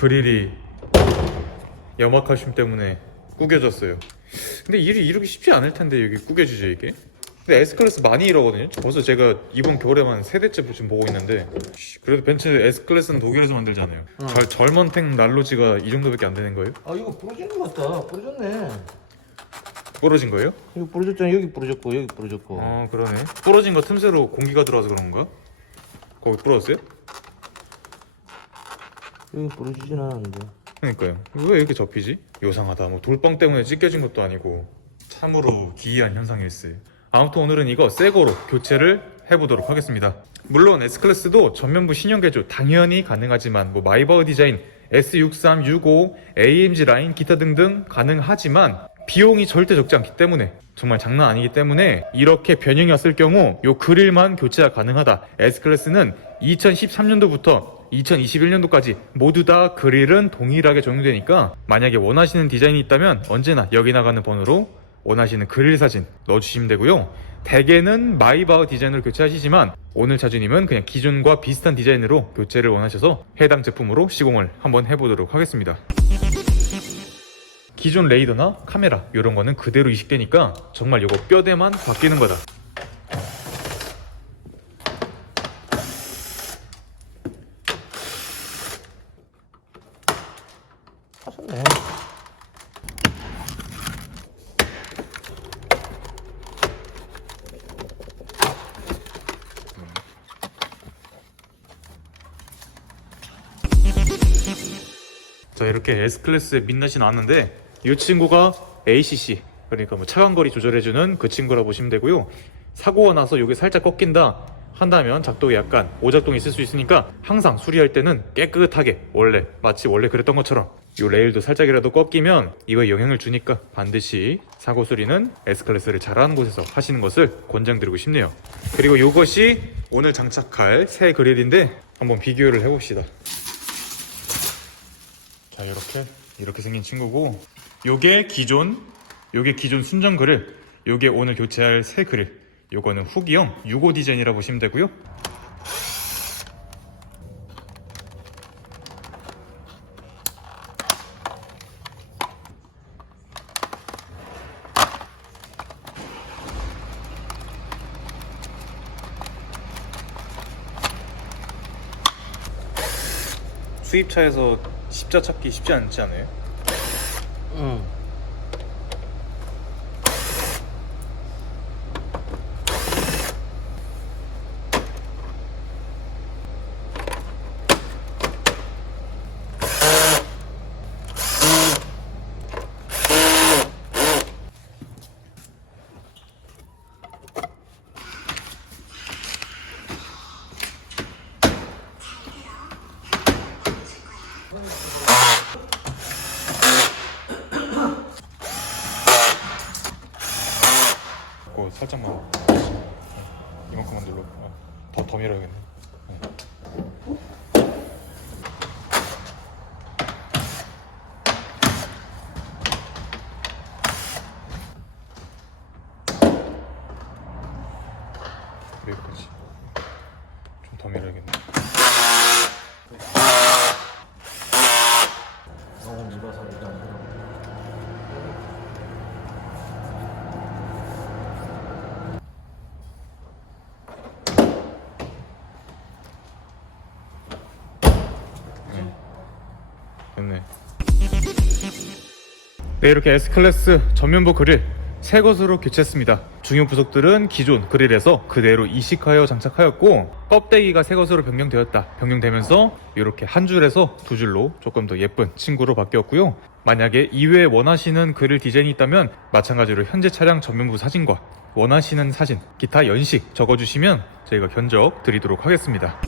그릴이 염화칼슘 때문에 구겨졌어요. 근데 일이 이렇게 쉽지 않을 텐데 여기 구겨지죠 이게? 근데 S클래스 많이 이러거든요. 벌써 제가 이번 겨울에만 세 대째 지금 보고 있는데 씨, 그래도 벤츠 S클래스는 독일에서 만들잖아요. 어. 절, 절먼탱 난로지가 이 정도밖에 안 되는 거예요? 아 이거 부러지는 것 같다. 부러졌네. 부러진 거예요? 이거 부러졌잖아. 여기 부러졌고 여기 부러졌고. 어 그러네. 부러진 거 틈새로 공기가 들어와서 그런 건가? 거기 부러졌어요? 여기 부러지진 않았는데. 그러니까요. 왜 이렇게 접히지? 요상하다. 뭐 돌빵 때문에 찢겨진 것도 아니고 참으로 기이한 현상일세. 아무튼 오늘은 이거 새 거로 교체를 해보도록 하겠습니다. 물론 S클래스도 전면부 신형 개조 당연히 가능하지만 뭐 마이바흐 디자인 S63, 65, AMG 라인 기타 등등 가능하지만 비용이 절대 적지 않기 때문에 정말 장난 아니기 때문에 이렇게 변형이 왔을 경우 요 그릴만 교체가 가능하다. S클래스는 2013년도부터 2021년도까지 모두 다 그릴은 동일하게 적용되니까 만약에 원하시는 디자인이 있다면 언제나 여기 나가는 번호로 원하시는 그릴 사진 넣어주시면 되고요. 대개는 마이바흐 디자인으로 교체하시지만 오늘 차주님은 그냥 기존과 비슷한 디자인으로 교체를 원하셔서 해당 제품으로 시공을 한번 해보도록 하겠습니다. 기존 레이더나 카메라 이런 거는 그대로 이식되니까 정말 이거 뼈대만 바뀌는 거다. 자 이렇게 S클래스의 민낯이 나왔는데 이 친구가 ACC 그러니까 뭐 차간 거리 조절해주는 그 친구라 보시면 되고요. 사고가 나서 이게 살짝 꺾인다 한다면 작동이 약간 오작동이 있을 수 있으니까 항상 수리할 때는 깨끗하게 원래 마치 원래 그랬던 것처럼 이 레일도 살짝이라도 꺾이면 이거에 영향을 주니까 반드시 사고 수리는 S클래스를 잘하는 곳에서 하시는 것을 권장드리고 싶네요. 그리고 이것이 오늘 장착할 새 그릴인데 한번 비교를 해봅시다. 자 이렇게 이렇게 생긴 친구고 요게 기존 요게 기존 순정 그릴 요게 오늘 교체할 새 그릴 요거는 후기형 6호 디자인이라 보시면 되고요 수입차에서 십자 찾기 쉽지 않지 않아요? 응. 그거 살짝만. 이만큼만 눌러. 어, 더, 더 밀어야겠네. 여기까지 좀 더 밀어야겠네 너무 밀어서 그냥. 됐네. 네, 이렇게 S클래스 전면부 그릴 새 것으로 교체했습니다. 중요 부속들은 기존 그릴에서 그대로 이식하여 장착하였고 껍데기가 새 것으로 변경되었다. 변경되면서 이렇게 한 줄에서 두 줄로 조금 더 예쁜 친구로 바뀌었고요. 만약에 이외에 원하시는 그릴 디자인이 있다면 마찬가지로 현재 차량 전면부 사진과 원하시는 사진, 기타 연식 적어주시면 저희가 견적 드리도록 하겠습니다.